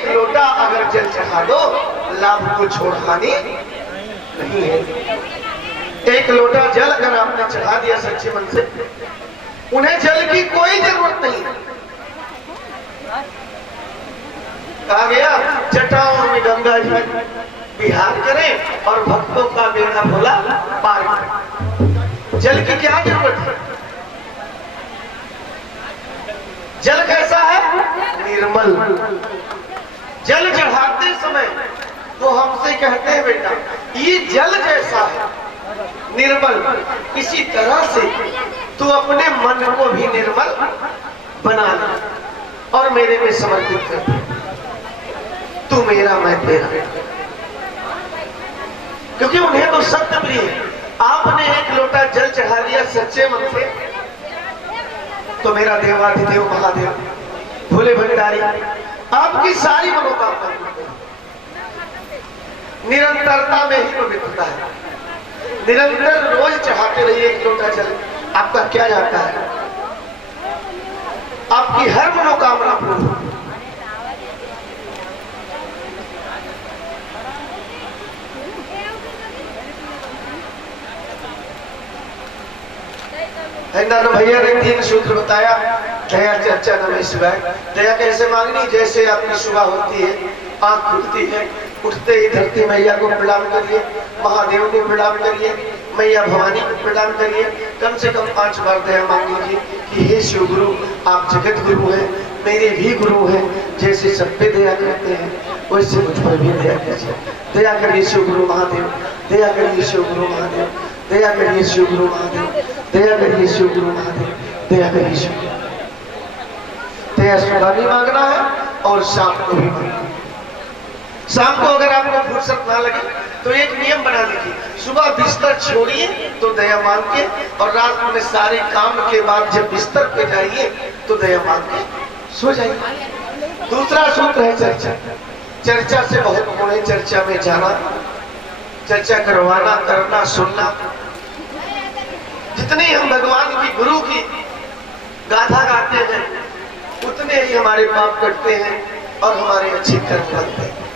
एक लोटा अगर जल चढ़ा दो, लाभ को छोड़ हानि नहीं है। एक लोटा जल अगर आपने चढ़ा दिया सच्चे मन से, उन्हें जल की कोई जरूरत नहीं। कहा गया जटाओं में गंगा जी विहार करें और भक्तों का बेड़ा भोला पार करें। जल की क्या जरूरत है? जल कैसा है? निर्मल। जल चढ़ाते समय वो हमसे कहते हैं बेटा ये जल जैसा है निर्मल, इसी तरह से तू अपने मन को भी निर्मल बना ले और मेरे में समर्पित कर दे। तू मेरा मैं तेरा। क्योंकि उन्हें तो सत्य प्रिय है। आपने एक लोटा जल चढ़ा दिया सच्चे मन से, तो मेरा देवाधिदेव महादेव भोले भंडारी आपकी सारी मनोकामना निरंतरता में ही पवित्रता है। निरंतर रोज चढ़ाते रहिए एक लोटा जल, आपका क्या जाता है? आपकी हर मनोकामना पूर्ण हो। भैया ने 3 सूत्र बताया। दया चर्चा नमः शिवाय। दया कैसे मांगनी? जैसे आपकी सुबह होती है, आंख खुलती है, उठते ही धरती मैया को प्रणाम करिए, महादेव को प्रणाम करिए, मैया भवानी को प्रणाम करिए। कम से कम 5 बार दया मांग लीजिए कि हे शिव गुरु, आप जगत गुरु हैं, मेरे भी गुरु हैं। जैसे सब पे दया करते हैं वैसे मुझ पर भी दया कीजिए। दया करिए शिव गुरु महादेव, दया करिए शिव गुरु महादेव, दया करिए शिव गुरु महादेव, दया करिए शिव गुरु महादेव, दया करिए शिव। दया सुबह भी मांगना है और शाम को भी मांगना है। शाम को अगर आपको फुर्सत ना लगे तो एक नियम बना लीजिए, सुबह बिस्तर छोड़िए तो दया मांग के, और रात में सारे काम के बाद जब बिस्तर पे जाइए तो दया मांग के सो जाइए। दूसरा सूत्र है चर्चा। चर्चा से बहुत गुण है। चर्चा में जाना, चर्चा करवाना, करना, सुनना। जितने हम भगवान की गुरु की गाथा गाते हैं उतने ही हमारे पाप कटते हैं और हमारे अच्छे कर्म बनते हैं।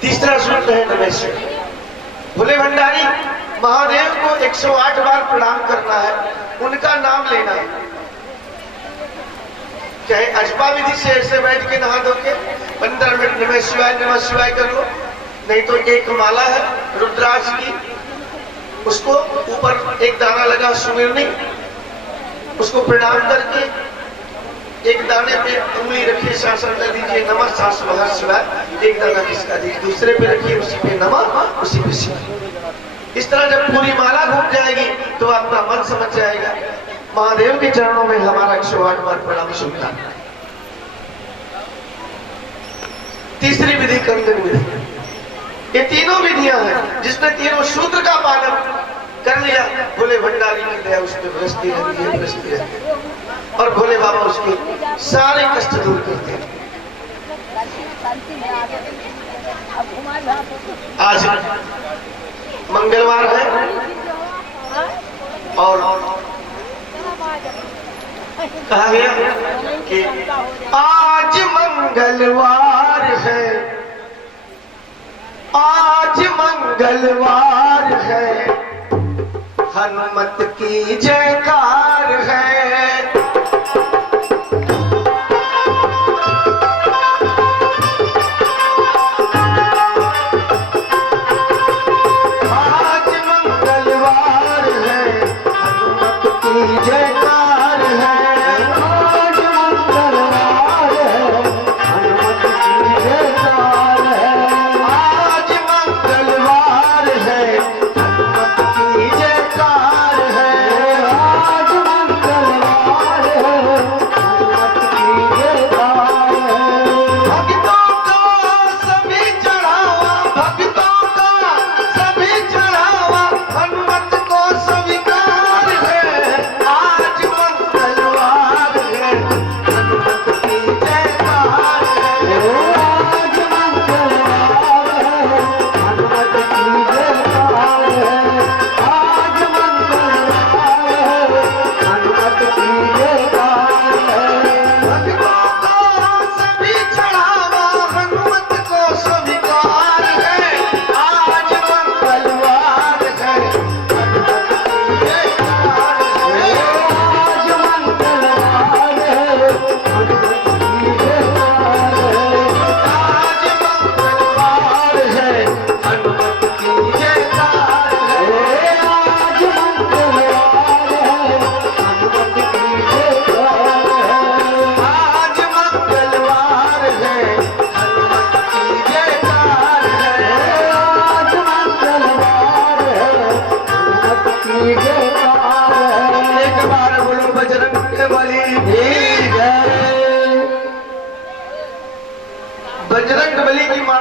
तीसरा सूत्र है नमस्ते। भोले भंडारी महादेव को 108 बार प्रणाम करना है, उनका नाम लेना है। चाहे अजपा विधि से ऐसे बैठ के नहा धो के 15 मिनट नमः शिवाय कर लो, नहीं तो एक माला है रुद्राक्ष की, उसको ऊपर एक दाना लगा सुमिरनी, उसको प्रणाम करके एक दाने पे उंगली रखिए, शासन कर दीजिए नमः सास महर शिवाय। एक दाना किसका दीजिए, दूसरे पे रखिए, उसी पे नमः, उसी पे शिवाय। इस तरह जब पूरी माला घूम जाएगी तो आपका मन समझ जाएगा महादेव के चरणों में हमारा 108 बार प्रणाम सुनता। तीसरी विधि कंदन विधि। ये तीनों विधियां हैं। जिसने तीनों सूत्र का पालन कर लिया, भोले भंडारी की दया उस पर बरसती रहती है, बरसती रहती है, और भोले बाबा उसके सारे कष्ट दूर करते हैं। आज मंगलवार है और कहा गया कि आज मंगलवार है, आज मंगलवार है, हनुमत की जयकार है। आज मंगलवार है, हनुमत की जयकार है। आज मंगलवार है, हनुमत की जयकार है। आज मंगलवार है, हनुमत की जयकार है। आज मंगलवार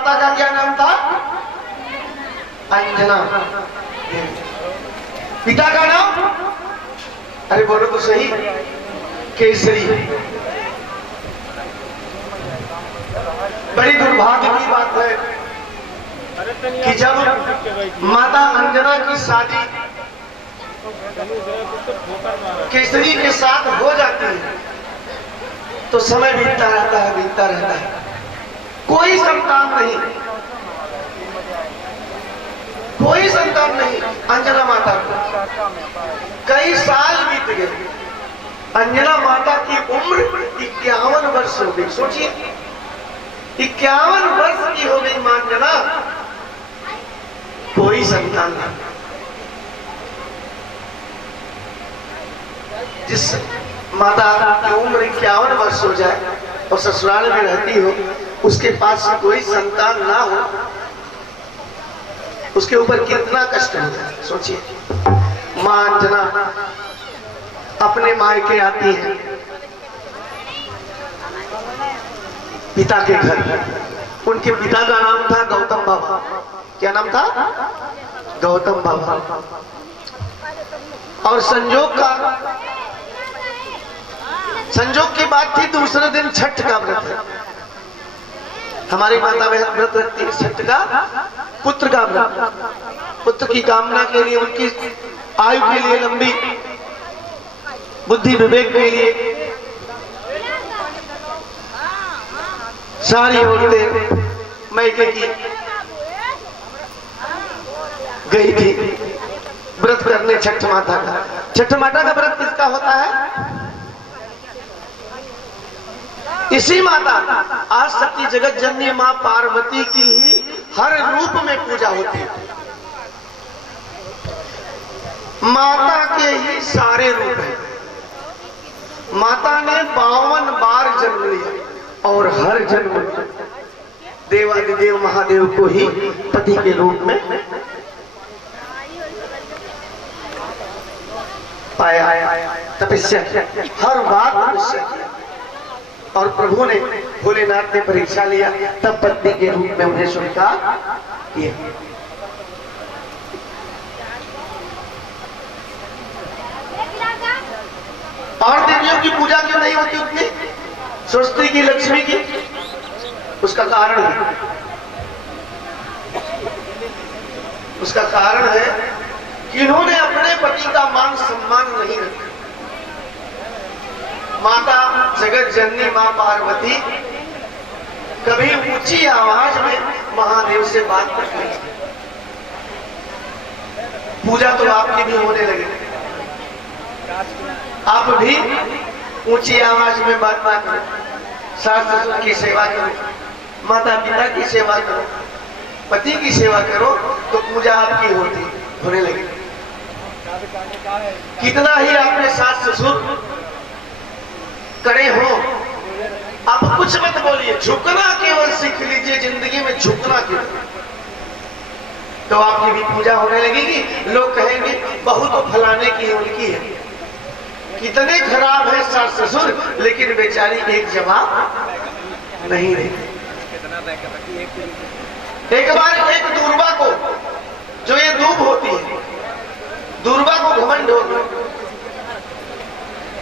माता का क्या नाम था? अंजना। पिता का नाम? अरे बोलो तो सही। केसरी। बड़ी दुर्भाग्य की बात है कि जब माता अंजना की शादी केसरी के साथ हो जाती है तो समय बीतता रहता है, बीतता रहता है, कोई संतान नहीं, कोई संतान नहीं अंजना माता को। कई साल बीत गए। अंजना माता की उम्र 51 वर्ष हो गई। सोचिए 51 वर्ष की हो गई मां अंजना, कोई संतान नहीं। जिस माता की उम्र 51 वर्ष हो जाए और ससुराल में रहती हो, उसके पास कोई संतान ना हो, उसके ऊपर कितना कष्ट होता है। सोचिए मां अंजना अपने मायके आती है पिता के घर। उनके पिता का नाम था गौतम बाबा। क्या नाम था? गौतम बाबा। और संजोग की बात थी, दूसरे दिन छठ का व्रत है। हमारी माता बहन व्रत रखती है छठ का, पुत्र का व्रत। पुत्र की कामना के लिए, उनकी आयु के लिए, लंबी बुद्धि विवेक के लिए सारी औरतें मैके की गई थी व्रत करने छठ माता का। छठ माता का व्रत किसका होता है? इसी माता आज शक्ति जगत जननी मां पार्वती की ही हर रूप में पूजा होती है। माता के ही सारे रूप हैं। माता ने 52 बार जन्म लिया और हर जन्म देवादिदेव महादेव को ही पति के रूप में पाया। तपस्या हर बार तपस्या किया और प्रभु ने, भोलेनाथ ने परीक्षा लिया, तब पत्नी के रूप में उन्हें स्वीकार किया। और देवियों की पूजा क्यों नहीं होती उतनी? सरस्वती की, लक्ष्मी की? उसका कारण है, उसका कारण है कि इन्होंने अपने पति का मान सम्मान नहीं रखा। माता जगत जननी मां पार्वती कभी ऊंची आवाज में महादेव से बात करती है। पूजा तो आपकी भी होने लगी, आप भी ऊंची आवाज में बात ना करो, सास ससुर की सेवा करो, माता पिता की सेवा करो, पति की सेवा करो, तो पूजा आपकी होने लगी। कितना ही आपने सास ससुर करे हो, आप कुछ मत बोलिए, झुकना केवल सीख लीजिए जिंदगी में, झुकना केवल, तो आपकी भी पूजा होने लगेगी। लोग कहेंगे बहू तो फलाने की है, उनकी है। कितने खराब है सास ससुर, लेकिन बेचारी एक जवाब नहीं रही। एक बार एक दूर्वा को, जो ये दूब होती है, दूर्वा को घमंड हो गया।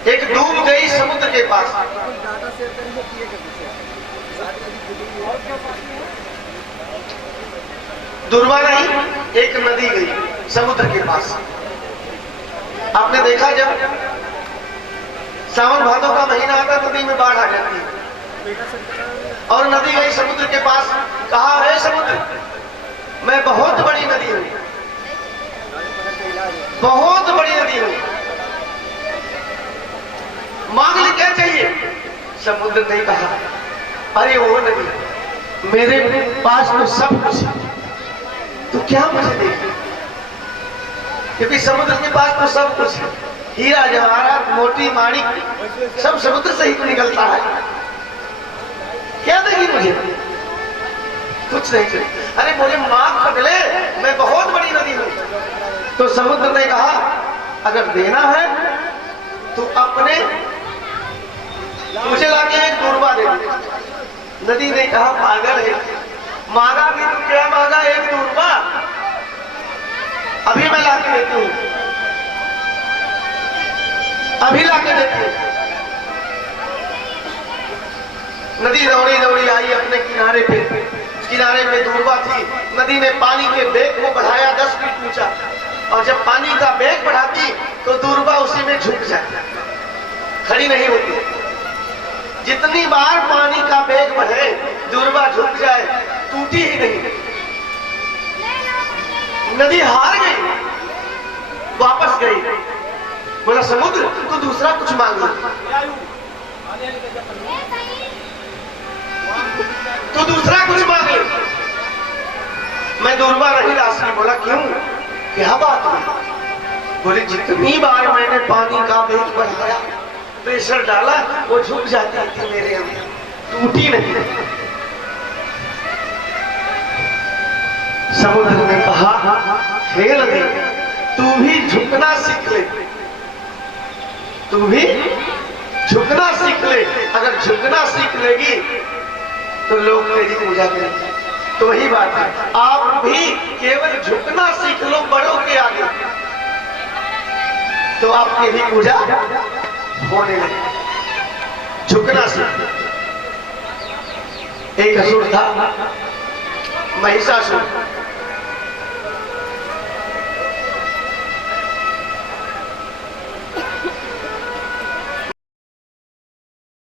एक दूब गई समुद्र के पास, दूर्वा नहीं, एक नदी गई समुद्र के पास। आपने देखा जब सावन भादों का महीना आता नदी में बाढ़ आ जाती है, और नदी गई समुद्र के पास, कहा है समुद्र मैं बहुत बड़ी नदी हूं, बहुत बड़ी नदी हूं, मांग ले क्या चाहिए? समुद्र ने कहा अरे वो नदी मेरे पास तो सब कुछ है, तो क्या मुझे देगी? क्योंकि समुद्र के पास तो सब कुछ है, हीरा जवाहरात मोती माणिक सब समुद्र से ही तो निकलता है, क्या देगी मुझे? कुछ नहीं चाहिए। अरे बोले मांग पगले मैं बहुत बड़ी नदी हूं। तो समुद्र ने कहा अगर देना है तो अपने मुझे लाके एक दूर्वा दे दे। नदी ने कहा पागल है, मांगा भी तो क्या मांगा, एक दूरबा। अभी मैं लाके देती हूँ, अभी लाके देती हूँ। नदी दौड़ी दौड़ी आई अपने किनारे पे। किनारे में दूरबा थी। नदी ने पानी के बेग को बढ़ाया 10 फीट ऊंचा, और जब पानी का बेग बढ़ाती तो दूरबा उसी में झुक जाती, खड़ी नहीं होती। जितनी बार पानी का बेग बढ़े दूरबा झुक जाए, टूटी ही नहीं। नदी हार गई, वापस गई। बोला समुद्र तू दूसरा कुछ मांग लो, तू दूसरा कुछ मांग ले। मैं दूरबा नहीं राशि। बोला क्यों, क्या बात है? बोले जितनी बार मैंने पानी का बेग बढ़ाया, प्रेशर डाला, वो झुक जाती थी मेरे अंदर, टूटी नहीं। समुद्र ने कहा हे नदी तू भी झुकना सीख ले, तू भी झुकना सीख ले। अगर झुकना सीख लेगी तो लोग तेरी पूजा करेंगे। तो वही बात है, आप भी केवल झुकना सीख लो बड़ों के आगे, तो आपकी भी पूजा होने लगे। झुकना सीख। एक असुर था महिषासुर,